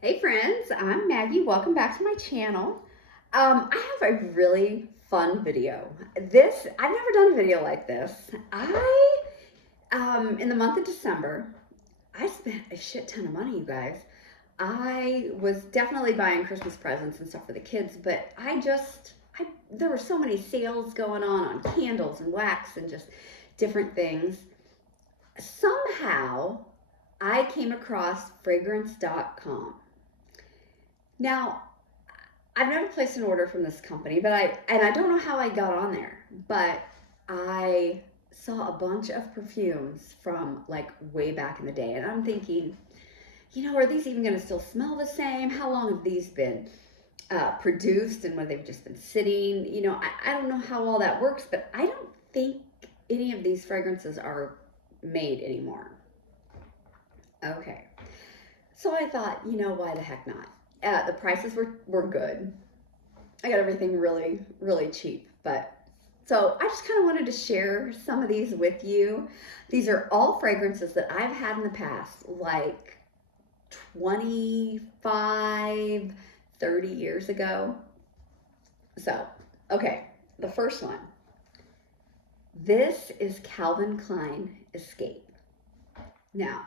Hey friends, I'm Maggie. Welcome back to my channel. I have a really fun video. I've never done a video like this. In the month of December, I spent a shit ton of money, you guys. I was definitely buying Christmas presents and stuff for the kids, but there were so many sales going on candles and wax and just different things. Somehow, I came across fragrance.com. Now, I've never placed an order from this company, but I don't know how I got on there, but I saw a bunch of perfumes from like way back in the day, and I'm thinking, are these even going to still smell the same? How long have these been produced, and whether they've just been sitting? I don't know how all that works, but I don't think any of these fragrances are made anymore. Okay, so I thought, why the heck not? The prices were good. I got everything really, really cheap. But so I just kind of wanted to share some of these with you. These are all fragrances that I've had in the past, like 25, 30 years ago. So, okay, the first one. This is Calvin Klein Escape. Now,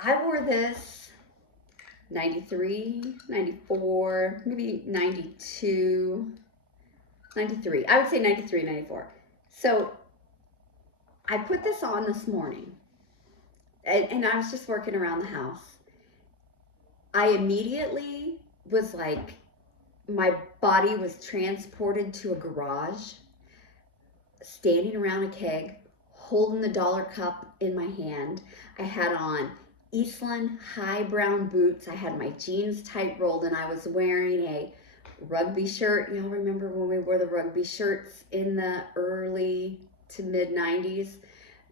I wore this 93, 94, maybe 92, 93. I would say 93, 94. So I put this on this morning and I was just working around the house. I immediately was like, my body was transported to a garage, standing around a keg, holding the dollar cup in my hand. I had on Eastland high brown boots. I had my jeans tight rolled, and I was wearing a rugby shirt. Y'all remember when we wore the rugby shirts in the early to mid 90s?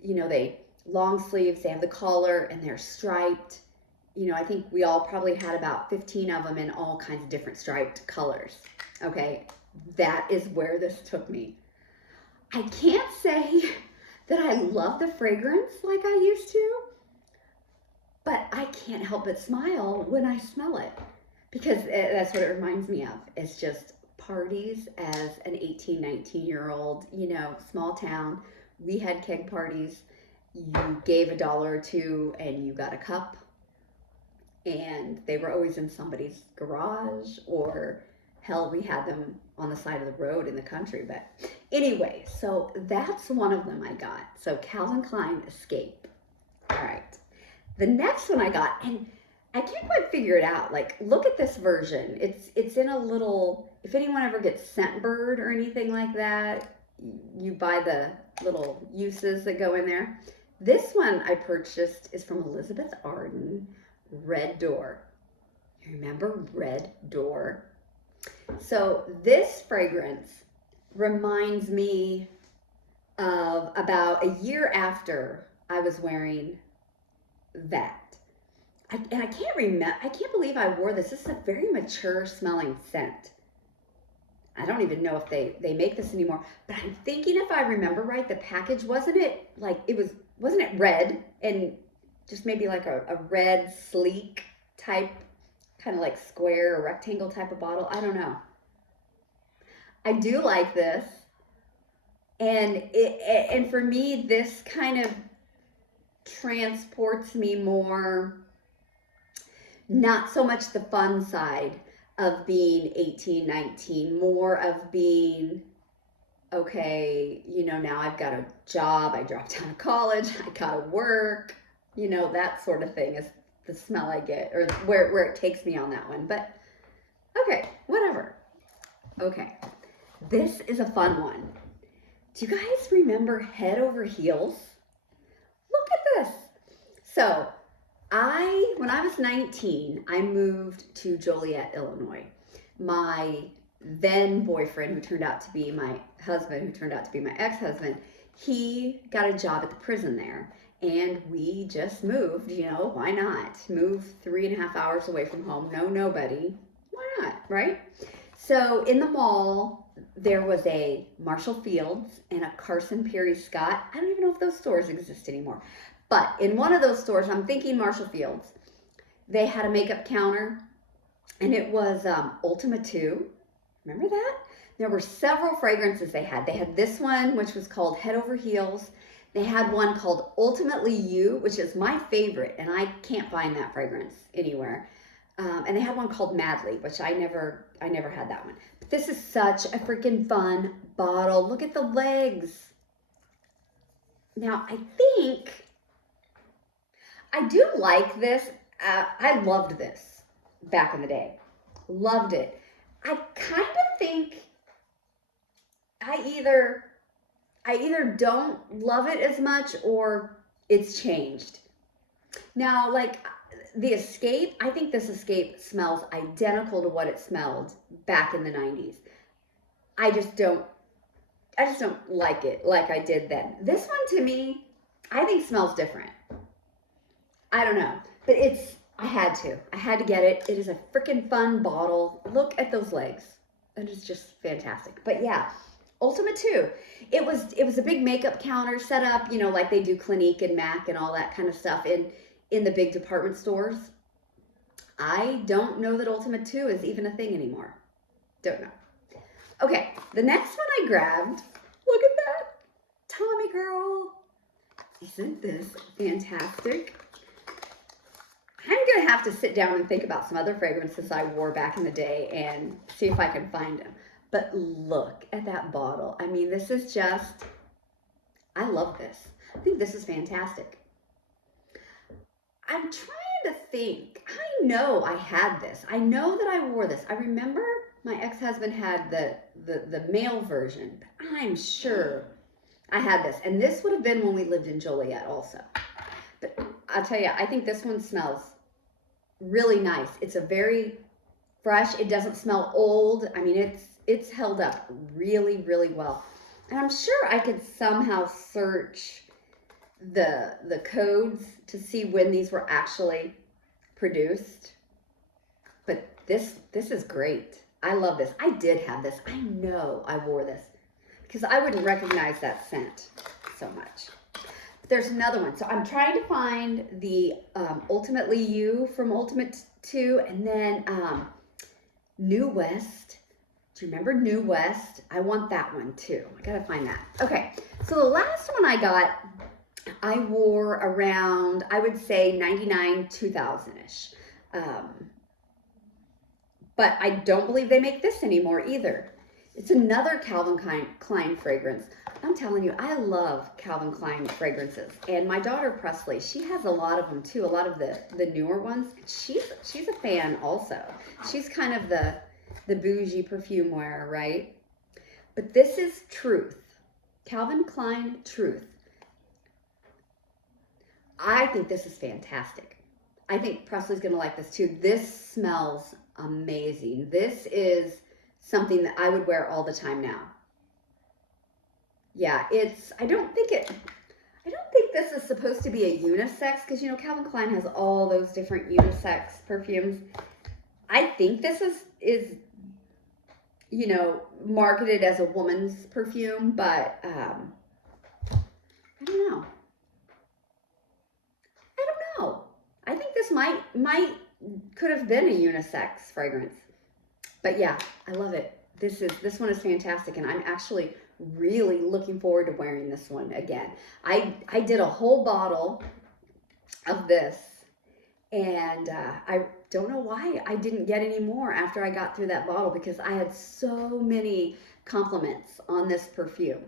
They long sleeves, they have the collar, and they're striped. I think we all probably had about 15 of them in all kinds of different striped colors. Okay, that is where this took me. I can't say that I love the fragrance like I used to, but I can't help but smile when I smell it because that's what it reminds me of. It's just parties as an 18, 19-year-old, small town. We had keg parties. You gave $1 or $2 and you got a cup, and they were always in somebody's garage, or hell, we had them on the side of the road in the country. But anyway, so that's one of them I got. So Calvin Klein Escape. All right. The next one I got, and I can't quite figure it out. Like, look at this version. It's in a little, if anyone ever gets Scentbird or anything like that, you buy the little uses that go in there. This one I purchased is from Elizabeth Arden, Red Door. You remember Red Door? So this fragrance reminds me of about a year after I was wearing that. I can't remember. I can't believe I wore this. This is a very mature smelling scent. I don't even know if they make this anymore. But I'm thinking, if I remember right, the package, wasn't it red and just maybe like a red sleek type, kind of like square or rectangle type of bottle? I don't know. I do like this, and for me, this kind of transports me more, not so much the fun side of being 18, 19, more of being, okay, now I've got a job, I dropped out of college, I gotta work, that sort of thing is the smell I get, or where it takes me on that one. But okay, whatever. Okay, this is a fun one. Do you guys remember Head Over Heels? Look at this. So when I was 19, I moved to Joliet, Illinois. My then boyfriend, who turned out to be my husband, who turned out to be my ex-husband, he got a job at the prison there. And we just moved, why not? Move 3.5 hours away from home, know nobody. Why not, right? So in the mall, there was a Marshall Fields and a Carson Perry Scott. I don't even know if those stores exist anymore. But in one of those stores, I'm thinking Marshall Fields, they had a makeup counter, and it was Ultima 2. Remember that? There were several fragrances they had. They had this one, which was called Head Over Heels. They had one called Ultimately You, which is my favorite, and I can't find that fragrance anywhere. And they had one called Madly, which I never had that one. But this is such a freaking fun bottle. Look at the legs. Now, I think I do like this. I loved this back in the day. Loved it. I kind of think I either don't love it as much or it's changed. Now, like the Escape, I think this Escape smells identical to what it smelled back in the 90s. I just don't like it like I did then. This one to me, I think smells different. I don't know, but I had to get it. It is a freaking fun bottle. Look at those legs. It is just fantastic. But yeah, Ultima 2. It was a big makeup counter set up, you know, like they do Clinique and MAC and all that kind of stuff in the big department stores. I don't know that Ultima 2 is even a thing anymore. Don't know. Okay, the next one I grabbed, look at that. Tommy girl. Isn't this fantastic? I'm going to have to sit down and think about some other fragrances I wore back in the day and see if I can find them. But look at that bottle. I mean, this is just, I love this. I think this is fantastic. I'm trying to think. I know I had this. I know that I wore this. I remember my ex-husband had the male version. But I'm sure I had this. And this would have been when we lived in Joliet also. But I'll tell you, I think this one smells really nice. It's a very fresh. It doesn't smell old. I mean, it's held up really, really well. And I'm sure I could somehow search the codes to see when these were actually produced. But this is great. I love this. I did have this. I know I wore this because I wouldn't recognize that scent so much. But there's another one. So I'm trying to find the Ultimately You from Ultimate 2, and then New West. Do you remember New West? I want that one too. I gotta find that. Okay, so the last one I got, I wore around, I would say 99, 2000-ish. But I don't believe they make this anymore either. It's another Calvin Klein fragrance. I'm telling you, I love Calvin Klein fragrances. And my daughter Presley, she has a lot of them too, a lot of the newer ones. She's a fan also. She's kind of the bougie perfume wearer, right? But this is Truth. Calvin Klein Truth. I think this is fantastic. I think Presley's going to like this too. This smells amazing. This is something that I would wear all the time now. Yeah, I don't think this is supposed to be a unisex because, you know, Calvin Klein has all those different unisex perfumes. I think this is you know, marketed as a woman's perfume, but I don't know. I think this could have been a unisex fragrance. But yeah, I love it. This one is fantastic, and I'm actually really looking forward to wearing this one again. I did a whole bottle of this, and I don't know why I didn't get any more after I got through that bottle because I had so many compliments on this perfume.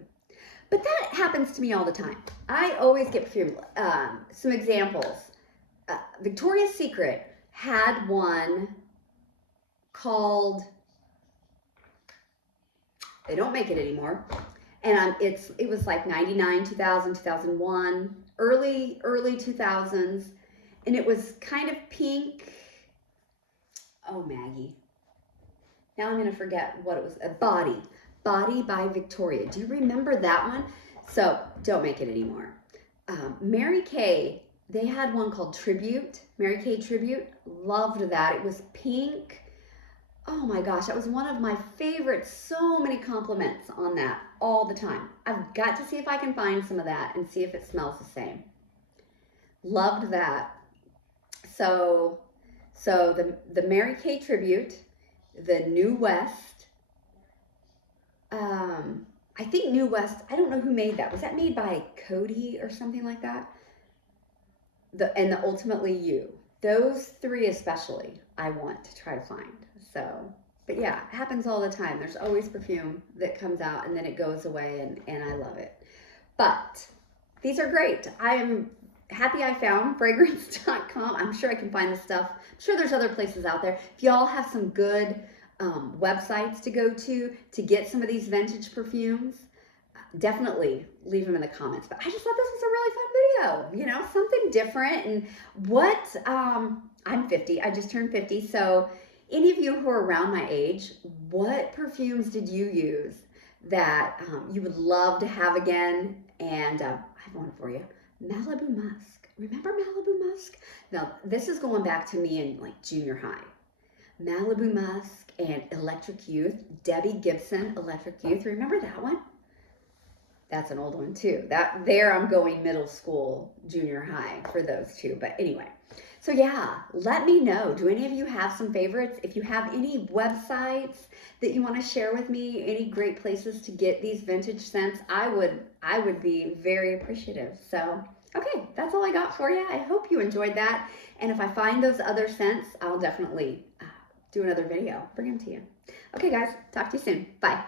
But that happens to me all the time. I always get perfume. Some examples. Victoria's Secret had one called, they don't make it anymore, and it was like 99, 2000, 2001, early 2000s, and it was kind of pink. Oh, Maggie. Now I'm going to forget what it was. Body by Victoria. Do you remember that one? So don't make it anymore. Mary Kay, they had one called Tribute. Mary Kay Tribute. Loved that. It was pink. Oh my gosh, that was one of my favorites. So many compliments on that all the time. I've got to see if I can find some of that and see if it smells the same. Loved that. So, the Mary Kay tribute, the New West. I think New West. I don't know who made that. Was that made by Cody or something like that? The Ultimately You. Those three especially, I want to try to find. So, but yeah, it happens all the time. There's always perfume that comes out and then it goes away, and I love it. But these are great. I'm happy I found fragrance.com. I'm sure I can find this stuff. I'm sure there's other places out there. If y'all have some good websites to go to get some of these vintage perfumes, definitely leave them in the comments. But I just thought this was a really fun video, you know, something different. And what, I'm 50, I just turned 50. So any of you who are around my age, what perfumes did you use that you would love to have again? And I have one for you, Malibu Musk. Remember Malibu Musk? Now, this is going back to me in like junior high. Malibu Musk and Electric Youth, Debbie Gibson, Electric Youth. Remember that one? That's an old one too. That there I'm going middle school, junior high for those two. But anyway, so yeah, let me know. Do any of you have some favorites? If you have any websites that you want to share with me, any great places to get these vintage scents, I would be very appreciative. So, okay, that's all I got for you. I hope you enjoyed that. And if I find those other scents, I'll definitely do another video, bring them to you. Okay, guys, talk to you soon. Bye.